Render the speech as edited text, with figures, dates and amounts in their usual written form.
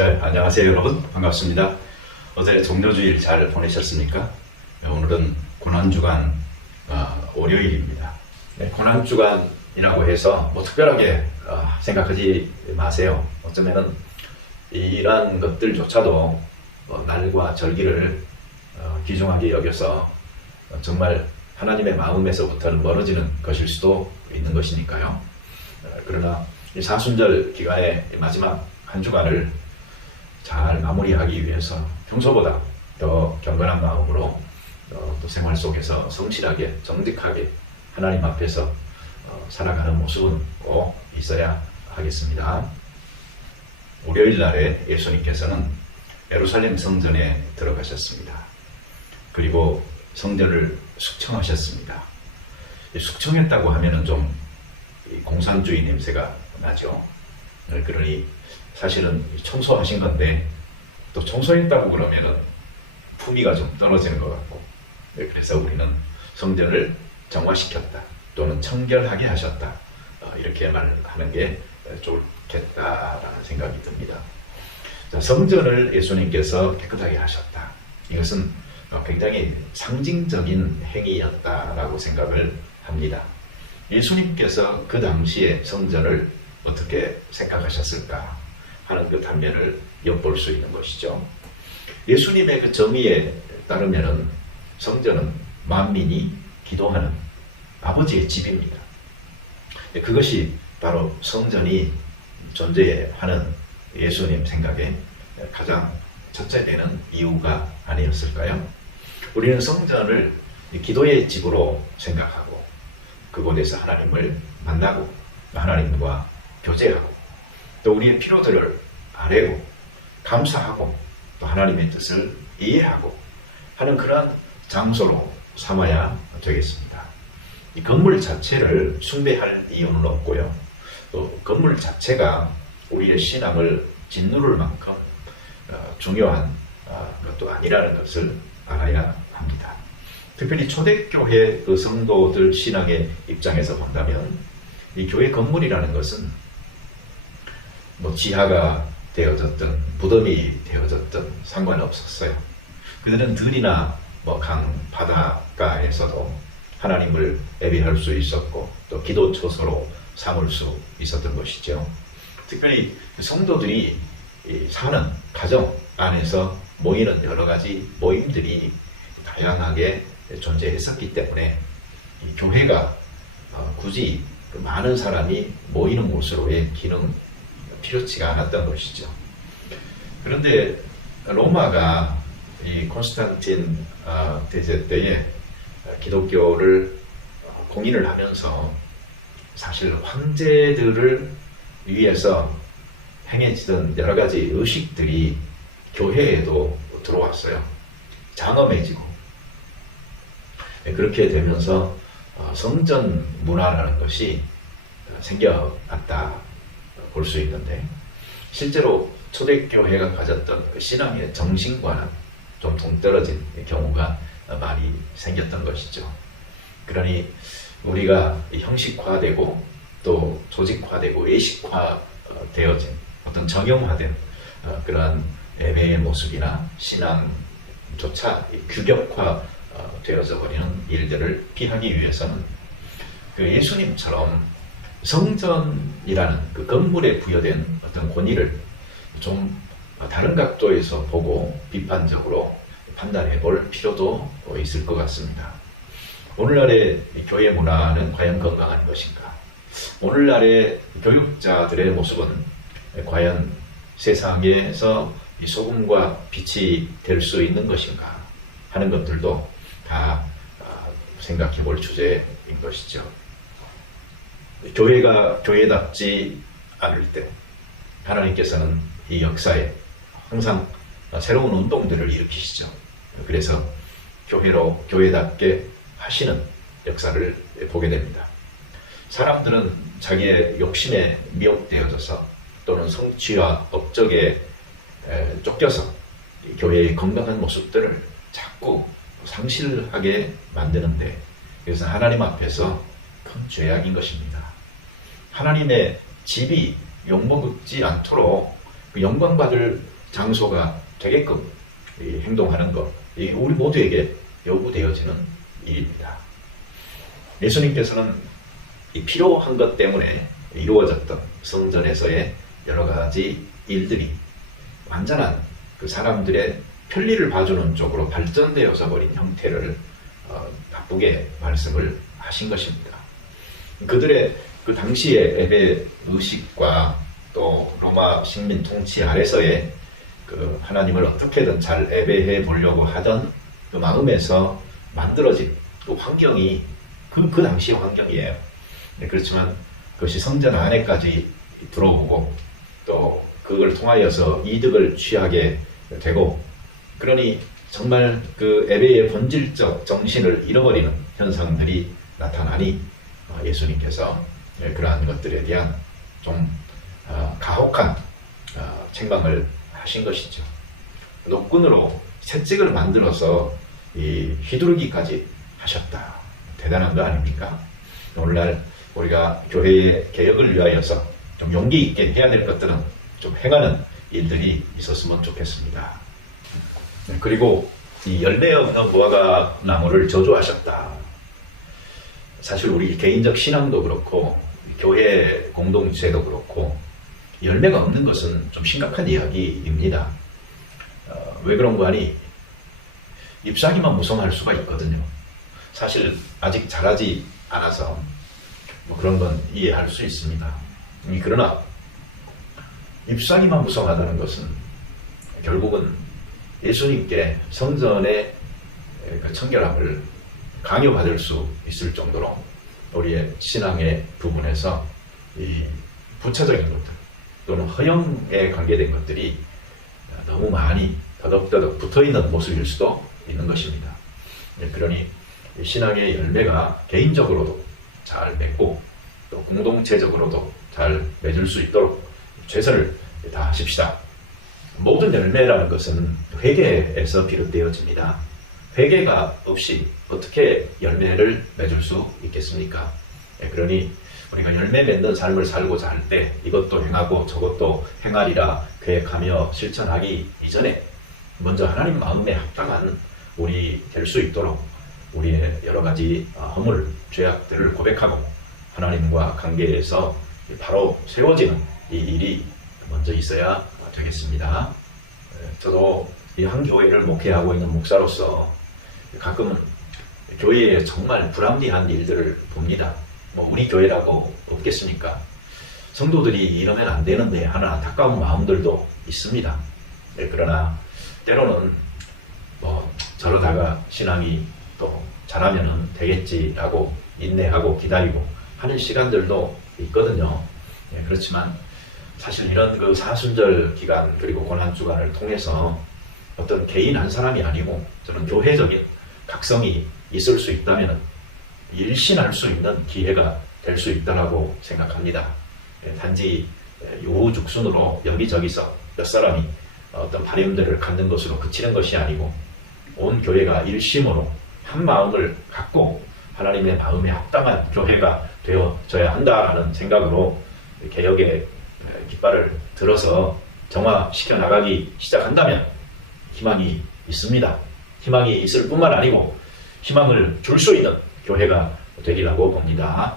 네, 안녕하세요 여러분. 반갑습니다. 어제 종료주일 잘 보내셨습니까? 네, 오늘은 고난주간 월요일입니다. 네, 고난주간이라고 해서 뭐 특별하게 생각하지 마세요. 어쩌면은 이러한 것들조차도 날과 절기를 귀중하게 여겨서 정말 하나님의 마음에서부터는 멀어지는 것일 수도 있는 것이니까요. 그러나 이 사순절 기간의 마지막 한 주간을 잘 마무리하기 위해서 평소보다 더 경건한 마음으로 또 생활 속에서 성실하게 정직하게 하나님 앞에서 살아가는 모습은 꼭 있어야 하겠습니다. 월요일 날에 예수님께서는 예루살렘 성전에 들어가셨습니다. 그리고 성전을 숙청하셨습니다. 숙청했다고 하면은 좀 공산주의 냄새가 나죠. 그러니 사실은 청소하신 건데 또 청소했다고 그러면은 품위가 좀 떨어지는 것 같고, 그래서 우리는 성전을 정화시켰다 또는 청결하게 하셨다, 이렇게 말하는 게 좋겠다라는 생각이 듭니다. 자, 성전을 예수님께서 깨끗하게 하셨다. 이것은 굉장히 상징적인 행위였다라고 생각을 합니다. 예수님께서 그 당시에 성전을 어떻게 생각하셨을까 하는 그 단면을 엿볼 수 있는 것이죠. 예수님의 그 정의에 따르면은 성전은 만민이 기도하는 아버지의 집입니다. 그것이 바로 성전이 존재하는 예수님 생각에 가장 첫째 되는 이유가 아니었을까요? 우리는 성전을 기도의 집으로 생각하고 그곳에서 하나님을 만나고 하나님과 교제하고 또 우리의 필요들을 아뢰고 감사하고 또 하나님의 뜻을 이해하고 하는 그런 장소로 삼아야 되겠습니다. 이 건물 자체를 숭배할 이유는 없고요. 또 건물 자체가 우리의 신앙을 짓누를 만큼 중요한 것도 아니라는 것을 알아야 합니다. 특별히 초대교회 그 성도들 신앙의 입장에서 본다면 이 교회 건물이라는 것은 뭐 지하가 되어졌든 무덤이 되어졌든 상관없었어요. 그들은 들이나 강 바닷가에서도 하나님을 예배할 수 있었고 또 기도 처소로 삼을 수 있었던 것이죠. 특별히 성도들이 사는 가정 안에서 모이는 여러 가지 모임들이 다양하게 존재했었기 때문에 이 교회가 굳이 많은 사람이 모이는 곳으로의 기능 필요치가 않았던 것이죠. 그런데 로마가 이 콘스탄틴 대제 때에 기독교를 공인을 하면서 사실 황제들을 위해서 행해지던 여러 가지 의식들이 교회에도 들어왔어요. 장엄해지고 그렇게 되면서 성전 문화라는 것이 생겨났다 볼 수 있는데, 실제로 초대교회가 가졌던 그 신앙의 정신과는 좀 동떨어진 경우가 많이 생겼던 것이죠. 그러니 우리가 형식화되고 또 조직화되고 외식화되어진 어떤 정형화된 그러한 예배의 모습이나 신앙조차 규격화 되어져 버리는 일들을 피하기 위해서는 그 예수님처럼 성전이라는 그 건물에 부여된 어떤 권위를 좀 다른 각도에서 보고 비판적으로 판단해 볼 필요도 있을 것 같습니다. 오늘날의 교회 문화는 과연 건강한 것인가? 오늘날의 교육자들의 모습은 과연 세상에서 소금과 빛이 될 수 있는 것인가 하는 것들도 다 생각해 볼 주제인 것이죠. 교회가 교회답지 않을 때 하나님께서는 이 역사에 항상 새로운 운동들을 일으키시죠. 그래서 교회답게 하시는 역사를 보게 됩니다. 사람들은 자기의 욕심에 미혹되어져서 또는 성취와 업적에 쫓겨서 교회의 건강한 모습들을 자꾸 상실하게 만드는데, 그래서 하나님 앞에서 큰 죄악인 것입니다. 하나님의 집이 욕먹지 않도록 그 영광받을 장소가 되게끔 행동하는 것, 우리 모두에게 요구되어지는 일입니다. 예수님께서는 이 필요한 것 때문에 이루어졌던 성전에서의 여러 가지 일들이 완전한 그 사람들의 편리를 봐주는 쪽으로 발전되어서 버린 형태를 바쁘게 말씀을 하신 것입니다. 그들의 그 당시의 예배 의식과 또 로마 식민 통치 아래서의 그 하나님을 어떻게든 잘 예배해 보려고 하던 그 마음에서 만들어진 그 환경이 그 당시의 환경이에요. 그렇지만 그것이 성전 안에까지 들어오고 또 그걸 통하여서 이득을 취하게 되고, 그러니 정말 그 예배의 본질적 정신을 잃어버리는 현상들이 나타나니 예수님께서 그러한 것들에 대한 좀 가혹한 책망을 하신 것이죠. 노끈으로 채찍을 만들어서 이 휘두르기까지 하셨다. 대단한 거 아닙니까? 오늘날 우리가 교회의 개혁을 위하여서 좀 용기 있게 해야 될 것들은 좀 행하는 일들이 있었으면 좋겠습니다. 그리고 이 열매 없는 무화과 나무를 저주하셨다. 사실 우리 개인적 신앙도 그렇고 교회 공동체도 그렇고 열매가 없는 것은 좀 심각한 이야기입니다. 왜 그런 거 아니? 잎사귀만 무성할 수가 있거든요. 사실 아직 자라지 않아서 그런 건 이해할 수 있습니다. 그러나 잎사귀만 무성하다는 것은 결국은 예수님께 성전의 그 청결함을 강요받을 수 있을 정도로 우리의 신앙의 부분에서 이 부차적인 것들 또는 허영에 관계된 것들이 너무 많이 더덕더덕 붙어있는 모습일 수도 있는 것입니다. 그러니 신앙의 열매가 개인적으로도 잘 맺고 또 공동체적으로도 잘 맺을 수 있도록 최선을 다하십시다. 모든 열매라는 것은 회개에서 비롯되어집니다. 회개가 없이 어떻게 열매를 맺을 수 있겠습니까? 그러니 우리가 열매 맺는 삶을 살고자 할 때 이것도 행하고 저것도 행하리라 계획하며 실천하기 이전에 먼저 하나님 마음에 합당한 우리 될 수 있도록 우리의 여러 가지 허물, 죄악들을 고백하고 하나님과 관계에서 바로 세워지는 이 일이 먼저 있어야 되겠습니다. 저도 이 한 교회를 목회하고 있는 목사로서 가끔은 교회에 정말 불합리한 일들을 봅니다. 우리 교회라고 없겠습니까? 성도들이 이러면 안 되는데 하는 안타까운 마음들도 있습니다. 그러나 때로는 저러다가 신앙이 또 잘하면 되겠지라고 인내하고 기다리고 하는 시간들도 있거든요. 그렇지만 사실 이런 그 사순절 기간 그리고 고난주간을 통해서 어떤 개인 한 사람이 아니고 저는 교회적인 각성이 있을 수 있다면 일신할 수 있는 기회가 될 수 있다고 생각합니다. 단지 요우죽순으로 여기저기서 몇 사람이 어떤 바램들을 갖는 것으로 그치는 것이 아니고 온 교회가 일심으로 한 마음을 갖고 하나님의 마음에 합당한 교회가 되어져야 한다라는 생각으로 개혁의 깃발을 들어서 정화시켜 나가기 시작한다면 희망이 있습니다. 희망이 있을 뿐만 아니고 희망을 줄 수 있는 교회가 되리라고 봅니다.